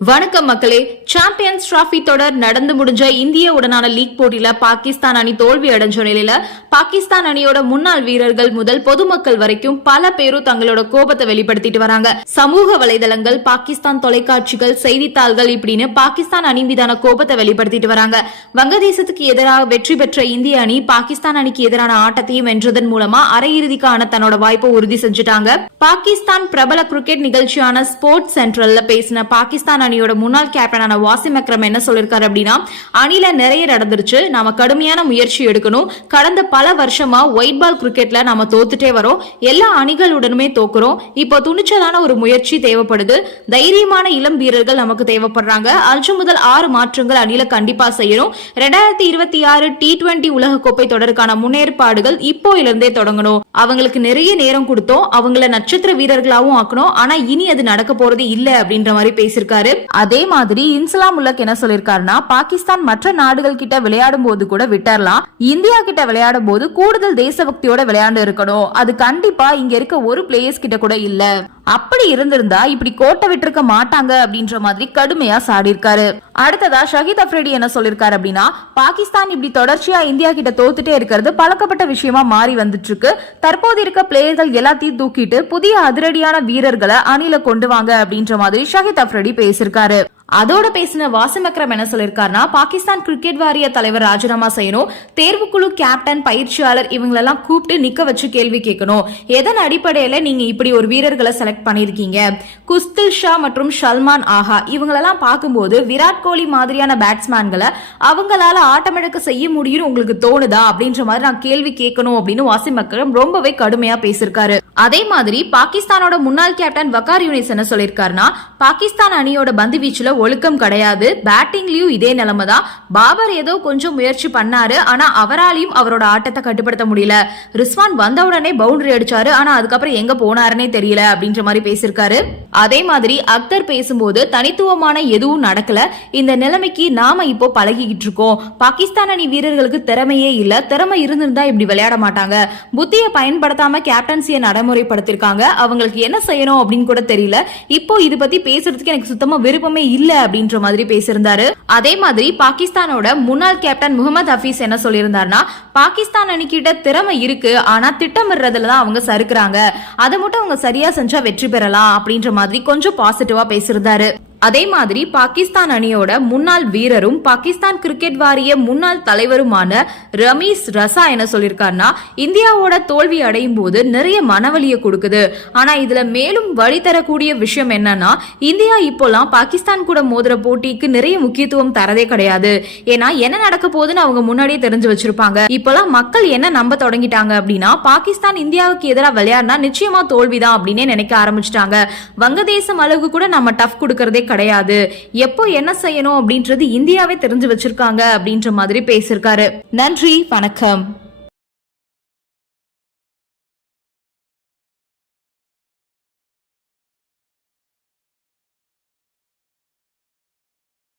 வணக்கம் மக்களே champions trophy தொடர் நடந்து முடிஞ்ச இந்திய உடனான லீக் போட்டியில பாகிஸ்தான் அணி தோல்வி அடைஞ்ச நிலையில பாகிஸ்தான் அணியோட முன்னாள் வீரர்கள் முதல் பொதுமக்கள் வரைக்கும் பல பேரும் தங்களோட கோபத்தை வெளிப்படுத்திட்டு வராங்க. சமூக வலைதளங்கள் பாகிஸ்தான் தொலைக்காட்சிகள் செய்தித்தாள்கள் இப்படின்னு பாகிஸ்தான் அணி மீதான கோபத்தை வெளிப்படுத்திட்டு வராங்க. வங்கதேசத்துக்கு எதிராக வெற்றி பெற்ற இந்திய அணி பாகிஸ்தான் அணிக்கு எதிரான ஆட்டத்தையும் வென்றதன் மூலமா அரையிறுதிக்கான தன்னோட வாய்ப்பை உறுதி செஞ்சுட்டாங்க. பாகிஸ்தான் பிரபல கிரிக்கெட் நிகழ்ச்சியான ஸ்போர்ட்ஸ் சென்ட்ரல்ல பேசின பாகிஸ்தான் அணியோட முன்னாள் கேப்டனான வாசிம் அக்ரம் என்ன சொல்லியிருக்காரு அப்படின்னா அணில நிறைய நடந்துருச்சு நாம கடுமையான முயற்சி எடுக்கணும். கடந்த பல வருஷமா ஒயிட் பால் கிரிக்கெட்ல நாம தோத்துட்டே வரோம். எல்லா அணிகளுடனுமே தோக்குறோம். இப்போ துணிச்சலான ஒரு முயற்சி தேவைப்படுது. தைரியமான இளம் வீரர்கள் நமக்கு தேவைப்படுறாங்க. அஞ்சு முதல் ஆறு மாற்றங்கள் அணில கண்டிப்பா செய்யணும். ரெண்டாயிரத்தி இருபத்தி ஆறு டி டுவெண்டி உலகக்கோப்பை தொடருக்கான முன்னேற்பாடுகள் இப்போ இருந்தே தொடங்கணும். அவங்களுக்கு நிறைய நேரம் கொடுத்தோம். அவங்கள நட்சத்திர வீரர்களாகவும் ஆக்கணும். ஆனா இனி அது நடக்க போறது இல்ல அப்படின்ற மாதிரி பேசியிருக்காரு. அதே மாதிரி இன்சலாம் உலக் என்ன சொல்லிருக்காருன்னா பாகிஸ்தான் மற்ற நாடுகள் கிட்ட விளையாடும் போது கூட விட்டரலாம் இந்தியா கிட்ட விளையாடும் போது கூடுதல் தேசபக்தியோட விளையாண்டு இருக்கணும். அது கண்டிப்பா இங்க இருக்க ஒரு பிளேயர்ஸ் கிட்ட கூட இல்ல. அப்படி இருந்திருந்தா இப்படி கோட்டை விட்டிருக்க மாட்டாங்க அப்படின்ற மாதிரி கடுமையா சாடியிருக்காரு. அடுத்ததா ஷஹீத் அப்ரேடி என்ன சொல்லிருக்காரு அப்படின்னா பாகிஸ்தான் இப்படி தொடர்ச்சியா இந்தியா கிட்ட தோத்துட்டே இருக்கிறது பழக்கப்பட்ட விஷயமா மாறி வந்துட்டு இருக்கு தற்போது இருக்க பிளேயர்கள் எல்லாத்தையும் தூக்கிட்டு புதிய அதிரடியான வீரர்களை அணில கொண்டு வாங்க அப்படின்ற மாதிரி ஷஹித் அப்ரேடி பேசியிருக்காரு. அதோட பேசின வாசிம் அக்ரம் என்ன சொல்லியிருக்காருன்னா பாகிஸ்தான் கிரிக்கெட் வாரிய தலைவர் ராஜினாமா செய்யணும். தேர்வுக்குழு கேப்டன் பயிற்சியாளர் இவங்களெல்லாம் கூப்பிட்டு நிக்க வச்சு கேள்வி கேட்கணும். எதன் அடிப்படையில நீங்க இப்படி ஒரு வீரர்களை செலக்ட் பண்ணிருக்கீங்க குஸ்தில் ஷா மற்றும் ஷல்மான் ஆஹா இவங்களெல்லாம் பார்க்கும்போது விராட் கோலி மாதிரியான பேட்ஸ்மேன்களை அவங்களால ஆட்டமிழக்க செய்ய முடியும்னு உங்களுக்கு தோணுதா? அப்படின்ற மாதிரி நான் கேள்வி கேட்கணும் அப்படின்னு வாசிம் அக்ரம் ரொம்பவே கடுமையா பேசியிருக்காரு. அதே மாதிரி பாகிஸ்தானோட முன்னாள் கேப்டன் வக்கார் யூனிஸ் என்ன சொல்லியிருக்காருன்னா பாகிஸ்தான் அணியோட பந்து வீச்சுல ஒழுக்கம் கிடையாது. பேட்டிங்லயும் இதே நிலைமை தான் பாபர் ஏதோ கொஞ்சம் முயற்சி பண்ணாரு. ஆனா அவராலையும் அவரோட ஆட்டத்தை கட்டுப்படுத்த முடியல. ரிஸ்வான் வந்த உடனே பவுண்டரி அடிச்சாரு. ஆனா அதுக்கப்புறம் எங்க போனாருன்னே தெரியல அப்படின்ற மாதிரி பேசியிருக்காரு. அதே மாதிரி அக்தர் பேசும்போது தனித்துவமான எதுவும் நடக்கல. இந்த நிலைமைக்கு நாம இப்போ பழகிக்கிட்டு இருக்கோம். பாகிஸ்தான் அணி வீரர்களுக்கு திறமையே இல்ல. திறமை இருந்திருந்தா இப்படி விளையாட மாட்டாங்க. புத்தியை பயன்படுத்தாம கேப்டன்சியை நடைமுறைப்படுத்திருக்காங்க அவங்களுக்கு என்ன செய்யணும் அப்படின்னு கூட தெரியல. இப்போ இது பத்தி பேசுறதுக்கு எனக்கு சுத்தமா விருப்பமே இல்ல. அப்படின்ற மாதிரி பேசியிருந்தாரு. அதே மாதிரி பாகிஸ்தானோட முன்னாள் கேப்டன் முகமது ஹபீஸ் என்ன சொல்லியிருந்தாருன்னா பாகிஸ்தான் அணிக்கிட்ட திறமை இருக்கு ஆனா திட்டமிடுறதுல தான் அவங்க சறுக்குறாங்க. அதை மட்டும் அவங்க சரியா செஞ்சா வெற்றி பெறலாம். அப்படின்ற மாதிரி கொஞ்சம் பாசிட்டிவா பேசியிருந்தாரு. அதே மாதிரி பாகிஸ்தான் அணியோட முன்னாள் வீரரும் பாகிஸ்தான் கிரிக்கெட் வாரிய முன்னாள் தலைவருமான ரமீஸ் ரசா என்ன சொல்லியிருக்காருன்னா இந்தியாவோட தோல்வி அடையும் போது நிறைய மனவலியை கொடுக்குது. ஆனா இதுல மேலும் வழி தரக்கூடிய விஷயம் என்னன்னா இந்தியா இப்போலாம் பாகிஸ்தான் கூட மோதுற போட்டிக்கு நிறைய முக்கியத்துவம் தரதே கிடையாது. ஏன்னா என்ன நடக்க போகுதுன்னு அவங்க முன்னாடியே தெரிஞ்சு வச்சிருப்பாங்க. இப்போலாம் மக்கள் என்ன நம்ப தொடங்கிட்டாங்க அப்படின்னா பாகிஸ்தான் இந்தியாவுக்கு எதிராக விளையாடினா நிச்சயமா தோல்விதான் அப்படின்னே நினைக்க ஆரம்பிச்சிட்டாங்க. வங்கதேசம் அளவுக்கு கூட நம்ம டஃப் கொடுக்கறதே கிடையாது. எப்போ என்ன செய்யணும் அப்படின்றது இந்தியாவே தெரிஞ்சு வச்சிருக்காங்க அப்படின்ற மாதிரி பேசியிருக்காரு. நன்றி வணக்கம்.